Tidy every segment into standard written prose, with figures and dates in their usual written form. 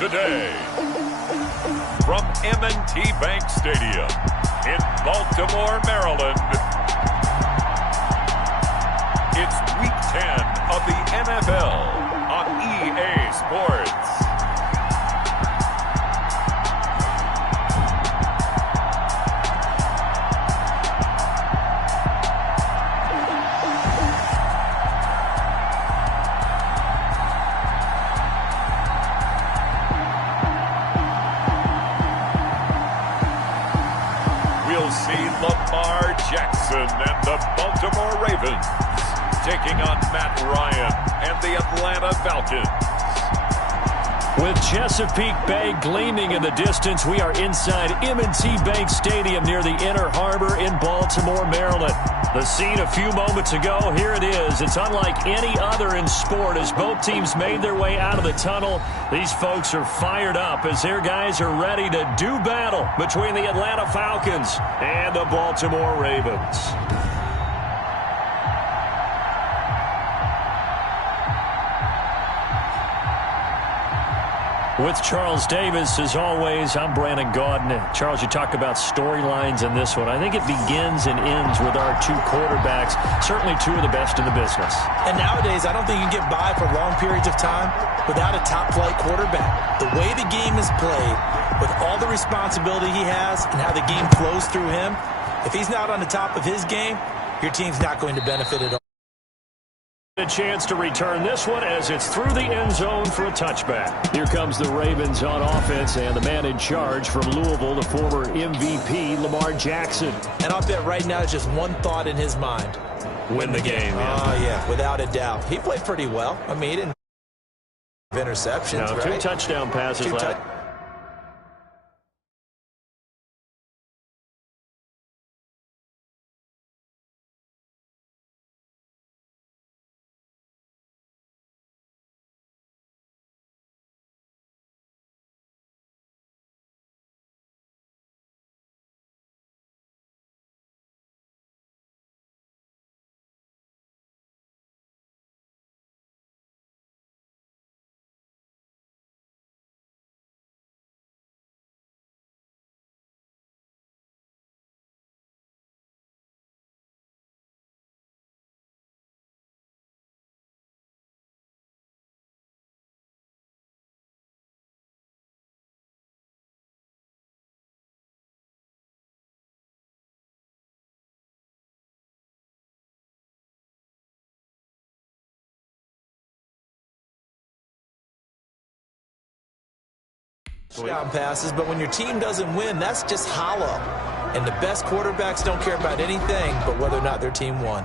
today. From M&T Bank Stadium in Baltimore, Maryland, it's Week 10 of the NFL on EA Sports. We'll see Lamar Jackson and the Baltimore Ravens taking on Matt Ryan and the Atlanta Falcons. With Chesapeake Bay gleaming in the distance, we are inside M&T Bank Stadium near the Inner Harbor in Baltimore, Maryland. The scene a few moments ago, here it is. It's unlike any other in sport as both teams made their way out of the tunnel. These folks are fired up as their guys are ready to do battle between the Atlanta Falcons and the Baltimore Ravens. With Charles Davis, as always, I'm Brandon Gaudin. Charles, you talk about storylines in this one. I think it begins and ends with our two quarterbacks, certainly two of the best in the business. And nowadays, I don't think you can get by for long periods of time without a top-flight quarterback. The way the game is played, with all the responsibility he has and how the game flows through him, if he's not on the top of his game, your team's not going to benefit at all. A chance to return this one as it's through the end zone for a touchback. Here comes the Ravens on offense, and the man in charge from Louisville, the former MVP, Lamar Jackson. And I'll bet right now just one thought in his mind. Win the game. Oh, yeah, without a doubt. He played pretty well. I mean, he didn't have interceptions, Two right? touchdown passes left. Touchdown passes, but when your team doesn't win, that's just hollow. And the best quarterbacks don't care about anything but whether or not their team won.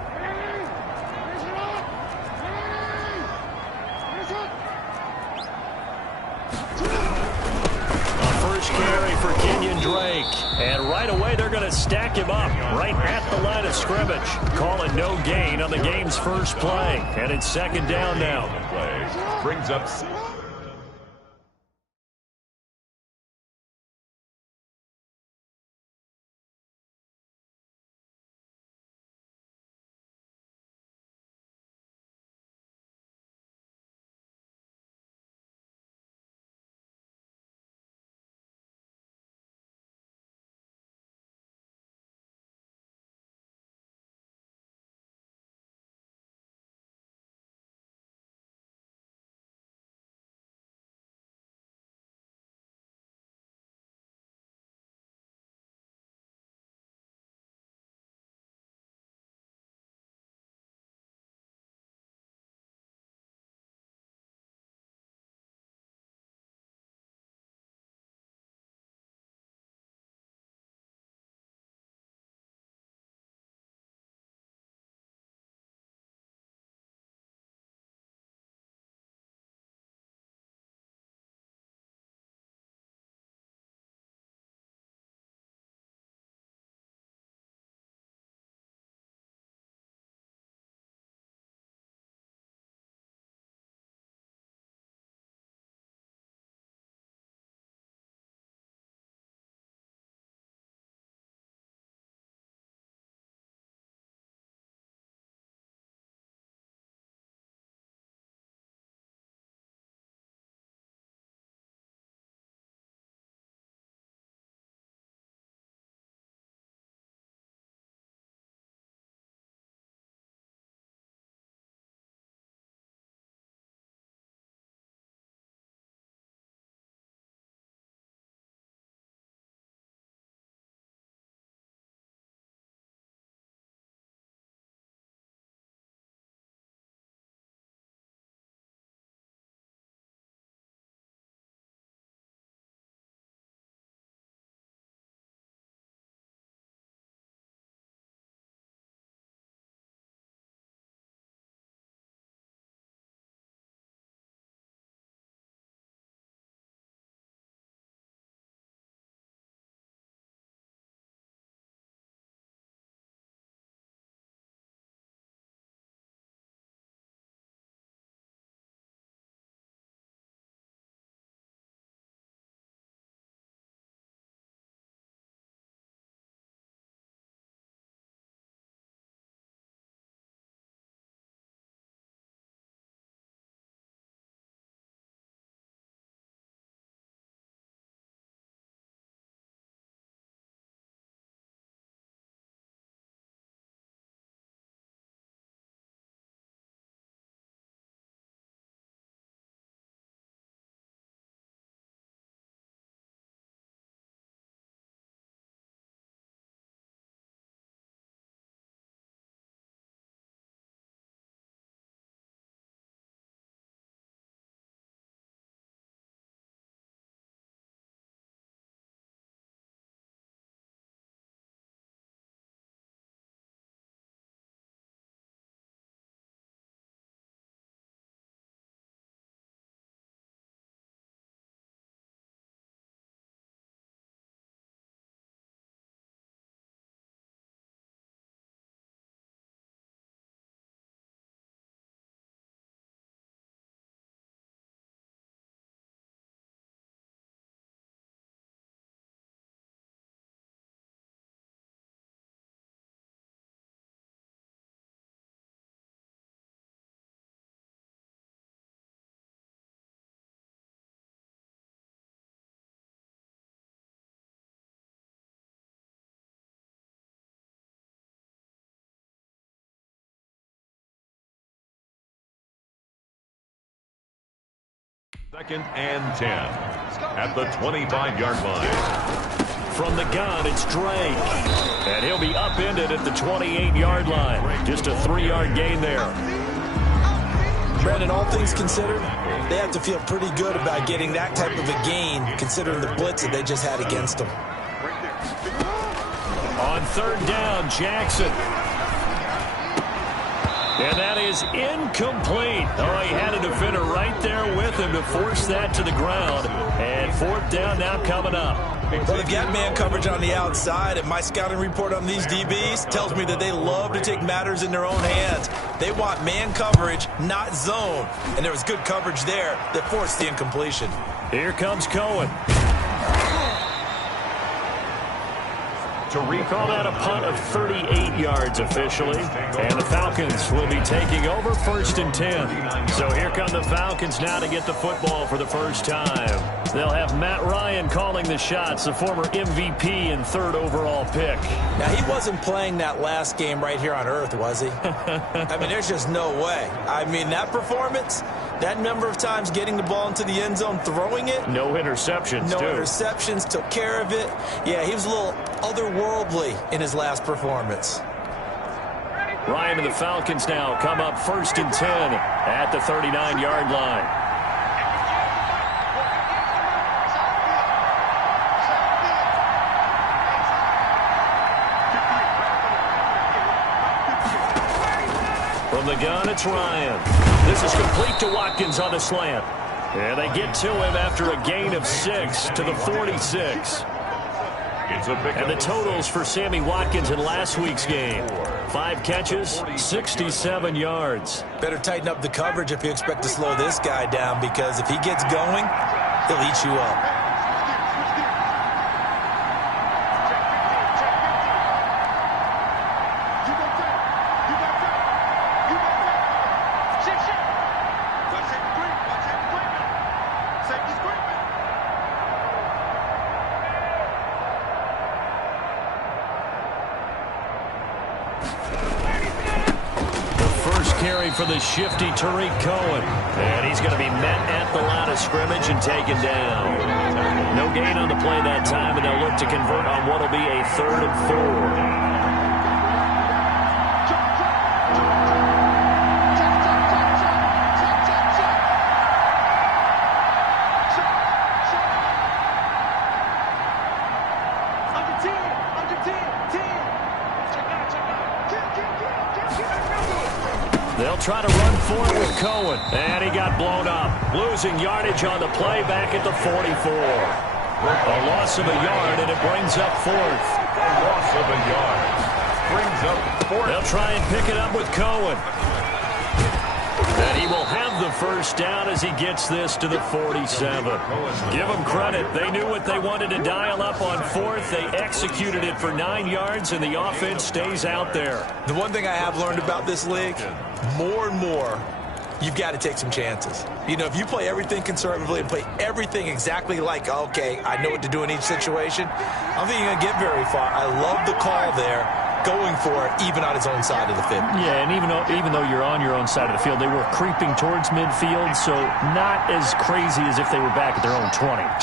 First carry for Kenyon Drake. And right away, they're going to stack him up right at the line of scrimmage. Call it no gain on the game's first play. And it's second down now. Play brings up 2nd and 10 at the 25-yard line. From the gun, it's Drake. And he'll be upended at the 28-yard line. Just a 3-yard gain there. Brandon, all things considered, they have to feel pretty good about getting that type of a gain, considering the blitz that they just had against them. On 3rd down, Jackson. And that is incomplete. Oh, he had a defender right there with him to force that to the ground. And 4th down now coming up. Well, they've got man coverage on the outside, and my scouting report on these DBs tells me that they love to take matters in their own hands. They want man coverage, not zone. And there was good coverage there that forced the incompletion. Here comes Cohen. To recall that a punt of 38 yards officially. And the Falcons will be taking over 1st and 10. So here come the Falcons now to get the football for the first time. They'll have Matt Ryan calling the shots, the former MVP and 3rd overall pick. Now, he wasn't playing that last game right here on earth, was he? I mean, there's just no way. I mean, that performance, that number of times getting the ball into the end zone, throwing it. No interceptions, No interceptions, took care of it. Yeah, he was a little otherworldly in his last performance. Ryan and the Falcons now come up 1st and 10 at the 39-yard line. From the gun, it's Ryan. This is complete to Watkins on the slant. And they get to him after a gain of 6 to the 46. And the totals for Sammy Watkins in last week's game. 5 catches, 67 yards. Better tighten up the coverage if you expect to slow this guy down, because if he gets going, he'll eat you up. For the shifty Tariq Cohen. And he's going to be met at the line of scrimmage and taken down. No gain on the play that time, and they'll look to convert on what will be a 3rd and 4. They'll try to run for it with Cohen. And he got blown up. Losing yardage on the play back at the 44. A loss of a yard, and it brings up 4th. A loss of a yard. Brings up 4th. They'll try and pick it up with Cohen. And he will have the 1st down as he gets this to the 47. Give them credit. They knew what they wanted to dial up on 4th. They executed it for 9 yards, and the offense stays out there. The one thing I have learned about this league, more and more, you've got to take some chances. You know, if you play everything conservatively and play everything exactly like, okay, I know what to do in each situation, I don't think you're going to get very far. I love the call there, going for it, even on his own side of the field. Yeah, and even though you're on your own side of the field, they were creeping towards midfield, so not as crazy as if they were back at their own 20. Right?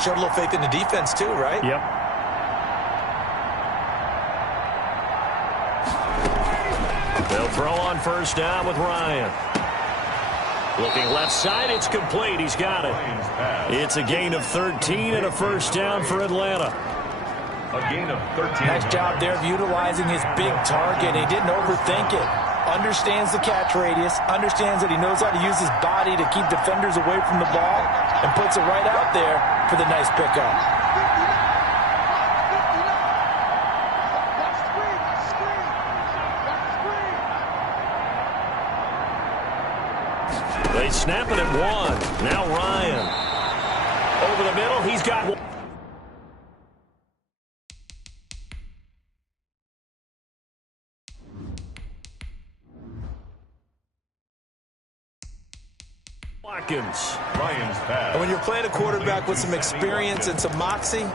Showed a little faith in the defense too, right? Yep. They'll throw on 1st down with Ryan. Looking left side, it's complete. He's got it. It's a gain of 13 and a 1st down for Atlanta. A gain of 13. Nice job there of utilizing his big target. He didn't overthink it. Understands the catch radius. Understands that he knows how to use his body to keep defenders away from the ball. And puts it right out there for the nice pickup. They snap it at 1. Now Ryan. Over the middle, he's got one. Ryan's pass. And when you're playing a quarterback with some experience and some moxie,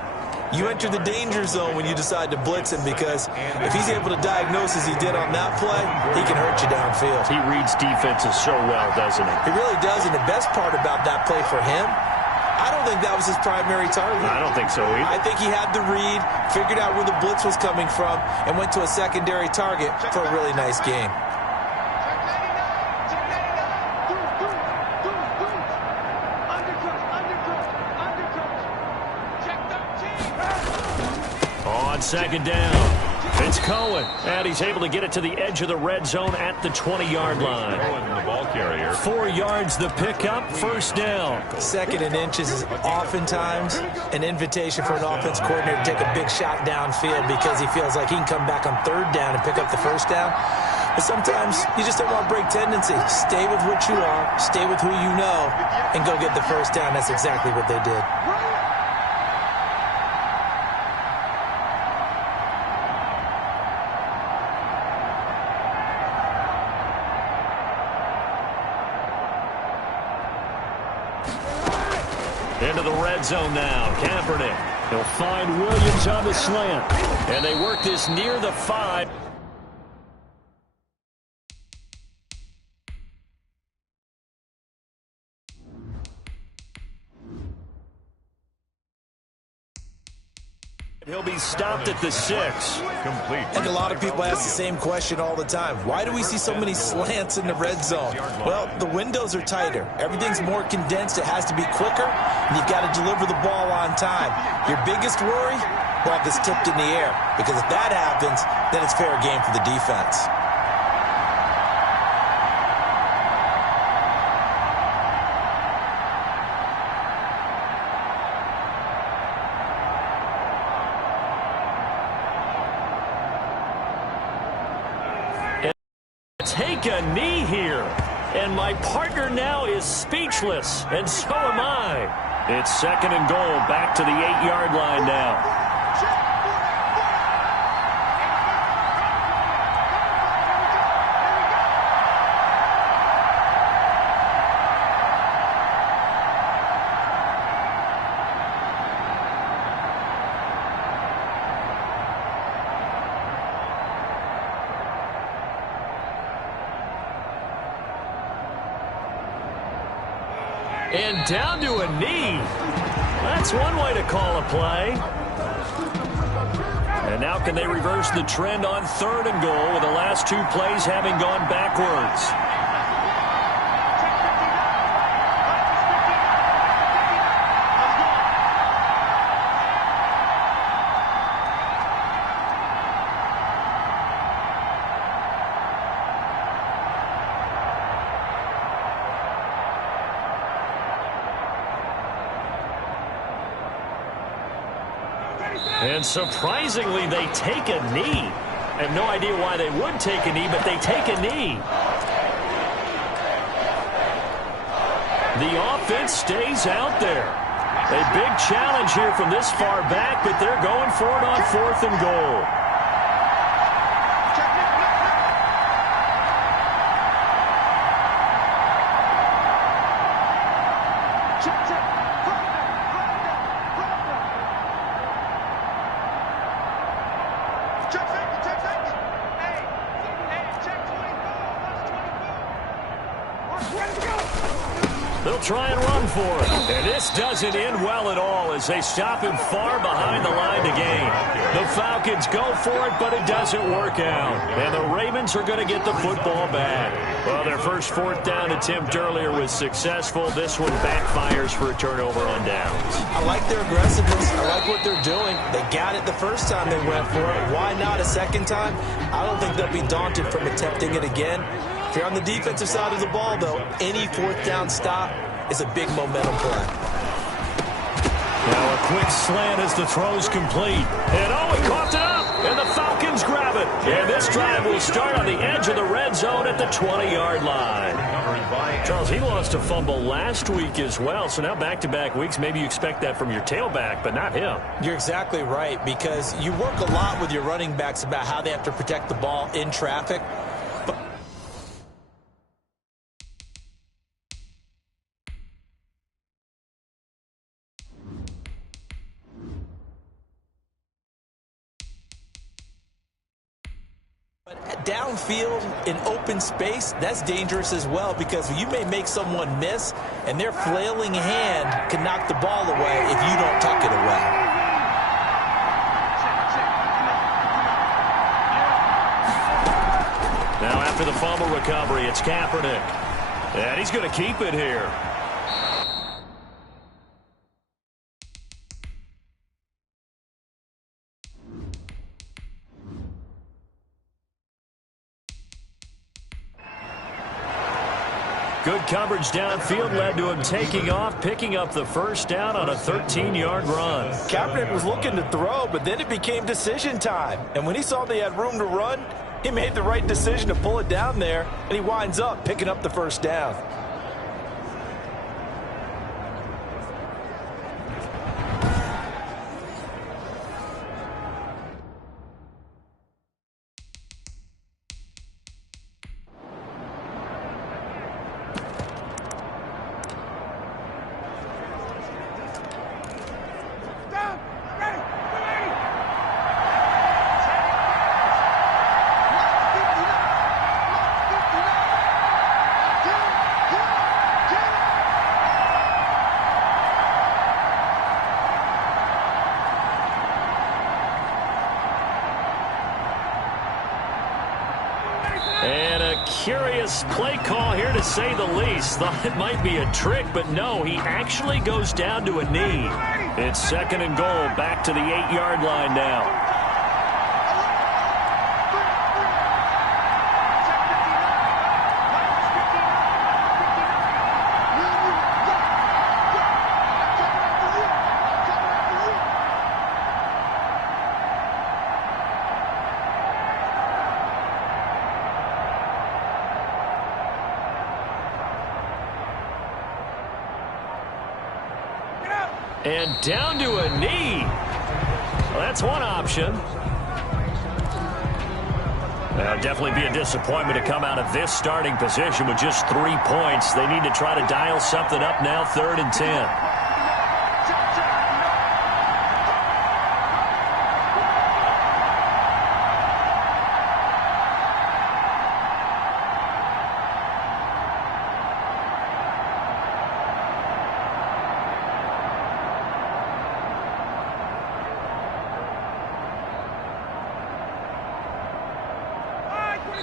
You enter the danger zone when you decide to blitz him, because if he's able to diagnose as he did on that play, he can hurt you downfield. He reads defenses so well, doesn't he? He really does, and the best part about that play for him, I don't think that was his primary target. I don't think so either. I think he had the read, figured out where the blitz was coming from, and went to a secondary target for a really nice game. On second down, it's Cohen, and he's able to get it to the edge of the red zone at the 20-yard line. The ball carrier. 4 yards the pickup, first down. Second and inches is oftentimes an invitation for an offense coordinator to take a big shot downfield because he feels like he can come back on third down and pick up the first down. But sometimes you just don't want break tendency. Stay with what you are, stay with who you know, and go get the first down. That's exactly what they did. Into the red zone now. Kaepernick. He'll find Williams on the slant. And they work this near the 5. He'll be stopped at the 6. Complete. I think a lot of people ask the same question all the time. Why do we see so many slants in the red zone? Well, the windows are tighter. Everything's more condensed. It has to be quicker, and you've got to deliver the ball on time. Your biggest worry? Well, if it's tipped in the air, because if that happens, then it's fair game for the defense. Take a knee here. And my partner now is speechless, and so am I. It's second and goal, back to the 8-yard line now. And down to a knee. That's one way to call a play. And now can they reverse the trend on third and goal with the last 2 plays having gone backwards? And surprisingly, they take a knee. I have no idea why they would take a knee, but they take a knee. The offense stays out there. A big challenge here from this far back, but they're going for it on 4th and goal. They'll try and run for it. And this doesn't end well at all as they stop him far behind the line to gain. The Falcons go for it, but it doesn't work out. And the Ravens are going to get the football back. Well, their first 4th down attempt earlier was successful. This one backfires for a turnover on downs. I like their aggressiveness. I like what they're doing. They got it the first time they went for it. Why not a second time? I don't think they'll be daunted from attempting it again. If you're on the defensive side of the ball, though, any 4th down stop is a big momentum play. Now a quick slant as the throw's complete. And he coughed it up, and the Falcons grab it. And this drive will start on the edge of the red zone at the 20-yard line. Charles, he lost a fumble last week as well, so now back-to-back weeks, maybe you expect that from your tailback, but not him. You're exactly right, because you work a lot with your running backs about how they have to protect the ball in traffic. downfield in open space, that's dangerous as well, because you may make someone miss, and their flailing hand can knock the ball away if you don't tuck it away. Now after the fumble recovery, it's Kaepernick. And he's going to keep it here. Good coverage downfield led to him taking off, picking up the first down on a 13-yard run. Kaepernick was looking to throw, but then it became decision time. And when he saw they had room to run, he made the right decision to pull it down there, and he winds up picking up the first down. And a curious play call here, to say the least. Thought it might be a trick, but no, he actually goes down to a knee. It's 2nd and goal, back to the 8-yard line now. And down to a knee. Well, that's one option. That'll definitely be a disappointment to come out of this starting position with just 3 points. They need to try to dial something up now, 3rd and 10.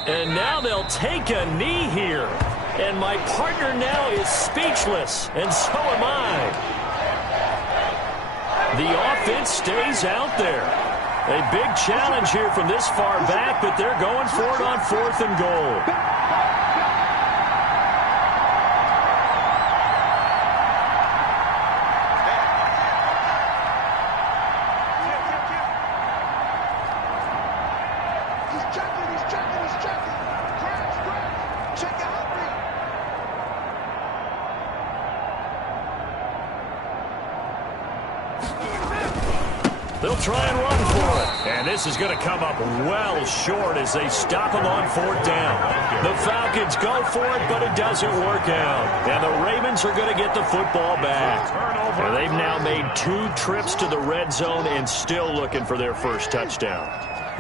And now they'll take a knee here. And my partner now is speechless, and so am I. The offense stays out there. A big challenge here from this far back, but they're going for it on 4th and goal. They'll try and run for it. And this is going to come up well short as they stop him on 4th down. The Falcons go for it, but it doesn't work out. And the Ravens are going to get the football back. And they've now made 2 trips to the red zone and still looking for their first touchdown.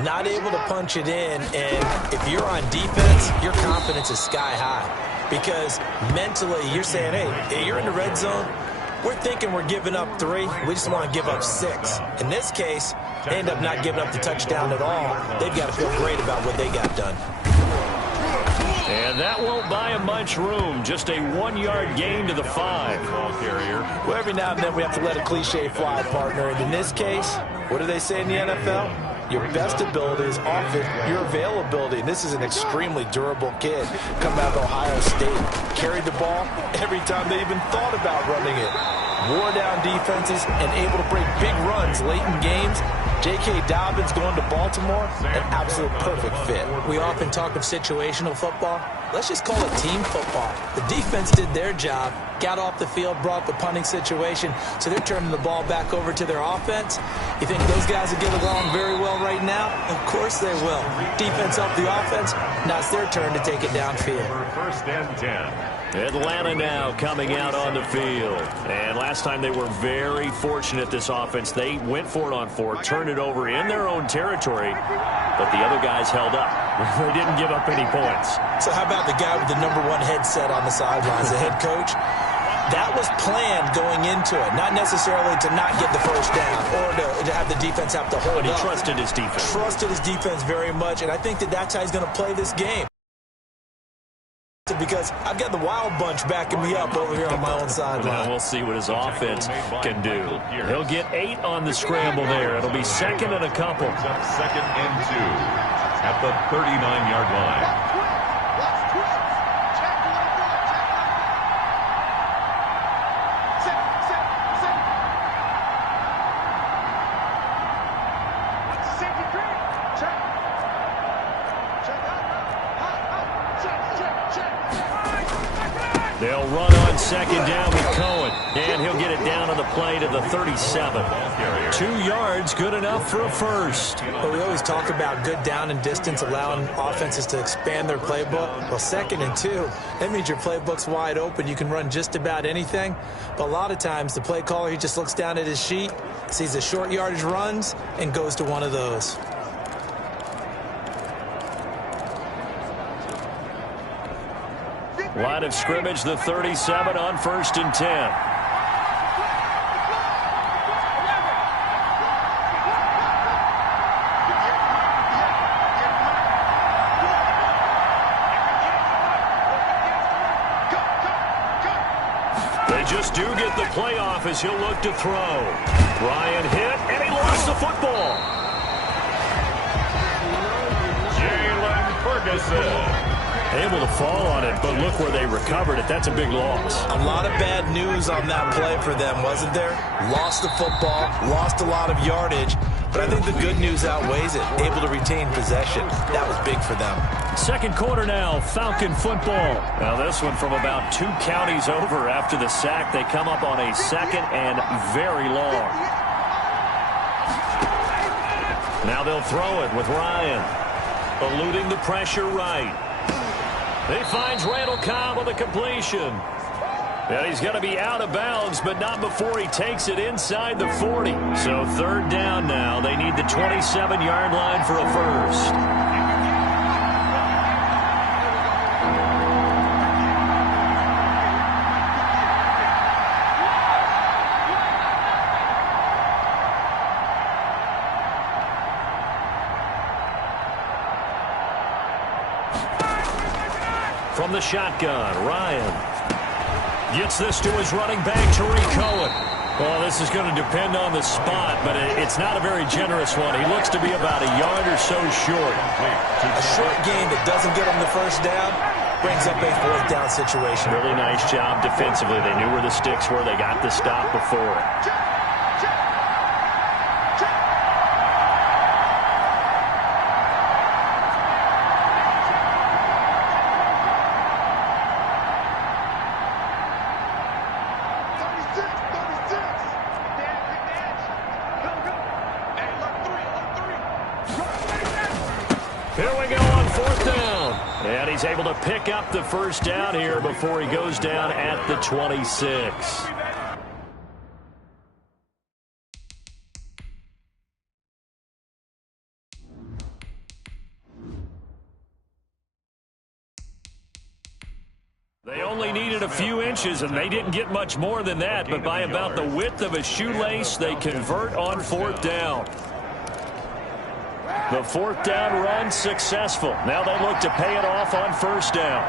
Not able to punch it in, and if you're on defense, your confidence is sky high. Because mentally, you're saying, hey, you're in the red zone. We're thinking we're giving up 3. We just want to give up 6. In this case, they end up not giving up the touchdown at all. They've got to feel great about what they got done. And that won't buy them much room. Just a 1-yard gain to the 5. Ball carrier. Well, every now and then we have to let a cliche fly, partner. And in this case, what do they say in the NFL? Your best ability is often your availability. And this is an extremely durable kid coming out of Ohio State. Carried the ball every time they even thought about running it. Wore down defenses and able to break big runs late in games. J.K. Dobbins going to Baltimore, an absolute perfect fit. We often talk of situational football. Let's just call it team football. The defense did their job, got off the field, brought the punting situation, so they're turning the ball back over to their offense. You think those guys will get along very well right now? Of course they will. Defense helped the offense. Now it's their turn to take it downfield. First and 10. Atlanta now coming out on the field. And last time they were very fortunate, this offense. They went for it on 4, turned it over in their own territory, but the other guys held up. They didn't give up any points. So how about the guy with the #1 headset on the sidelines, the head coach? That was planned going into it, not necessarily to not get the first down or to have the defense have to hold up. But he trusted his defense. Trusted his defense very much, and I think that's how he's going to play this game. Because I've got the Wild Bunch backing me up over here on my own sideline. Well, we'll see what his offense can do. He'll get 8 on the scramble there. It'll be 2nd and a couple. 2nd and 2 at the 39-yard line. They'll run on 2nd down with Cohen, and he'll get it down on the play to the 37. 2 yards, good enough for a first. Well, we always talk about good down and distance, allowing offenses to expand their playbook. Well, 2nd and 2, that means your playbook's wide open. You can run just about anything, but a lot of times the play caller, he just looks down at his sheet, sees the short yardage runs, and goes to one of those. Line of scrimmage, the 37 on 1st and 10. They just do get the playoff as he'll look to throw. Ryan hit, and he lost the football. Jalen Ferguson. Able to fall on it, but look where they recovered it. That's a big loss. A lot of bad news on that play for them, wasn't there? Lost the football, lost a lot of yardage, but I think the good news outweighs it. Able to retain possession. That was big for them. 2nd quarter now, Falcon football. Now this one from about 2 counties over after the sack. They come up on a 2nd and very long. Now they'll throw it with Ryan. Eluding the pressure right. He finds Randall Cobb on the completion. And he's going to be out of bounds, but not before he takes it inside the 40. So 3rd down now. They need the 27-yard line for a first. From the shotgun, Ryan gets this to his running back, Tariq Cohen. Well, this is going to depend on the spot, but it's not a very generous one. He looks to be about a yard or so short. A short gain that doesn't get him the first down brings up a 4th down situation. Really nice job defensively. They knew where the sticks were. They got the stop before it. Here we go on 4th down. And he's able to pick up the first down here before he goes down at the 26. They only needed a few inches, and they didn't get much more than that. But by about the width of a shoelace, they convert on 4th down. The 4th down run successful. Now they look to pay it off on 1st down.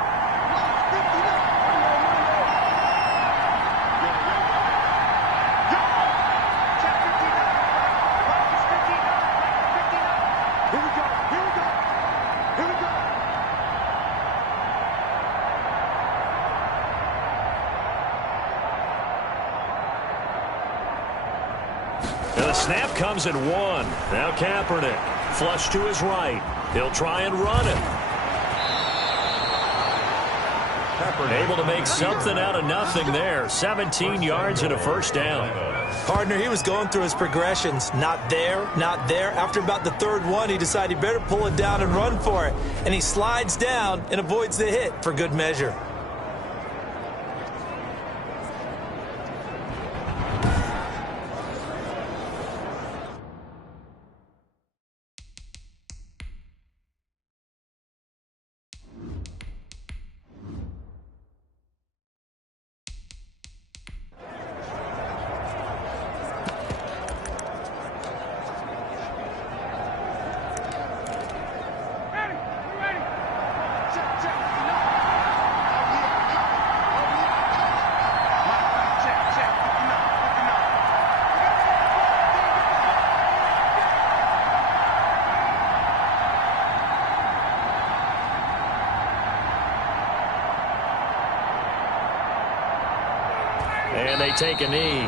And the snap comes at 1. Now Kaepernick. Flush to his right. He'll try and run it. Able to make something out of nothing there. 17 yards and a first down. Partner, he was going through his progressions. Not there, not there. After about the 3rd one, he decided he better pull it down and run for it. And he slides down and avoids the hit for good measure. they take a knee.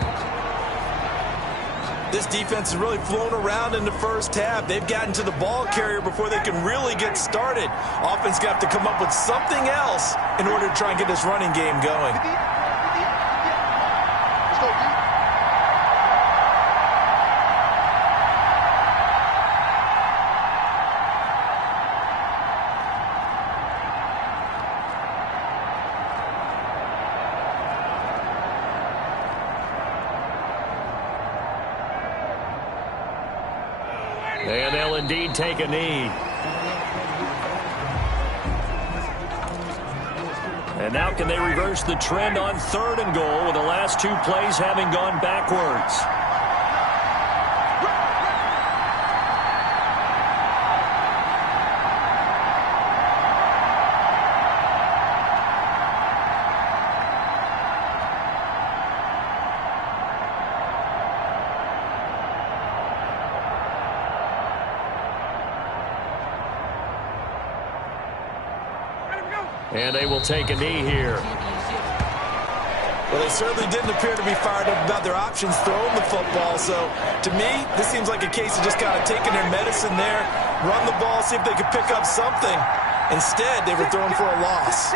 This defense has really flown around in the first half. They've gotten to the ball carrier before they can really get started. Offense got to come up with something else in order to try and get this running game going. And they'll indeed take a knee. And now can they reverse the trend on 3rd and goal with the last 2 plays having gone backwards? And they will take a knee here. Well, they certainly didn't appear to be fired up about their options throwing the football. So, to me, this seems like a case of just kind of taking their medicine there, run the ball, see if they could pick up something. Instead, they were throwing for a loss.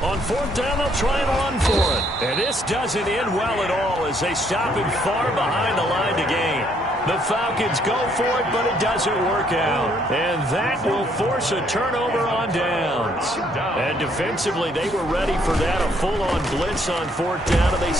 On 4th down, they'll try and run for it. And this doesn't end well at all as they stop him far behind the line to gain. The Falcons go for it, but it doesn't work out. And that will force a turnover on downs. And defensively, they were ready for that, a full-on blitz on 4th down, and they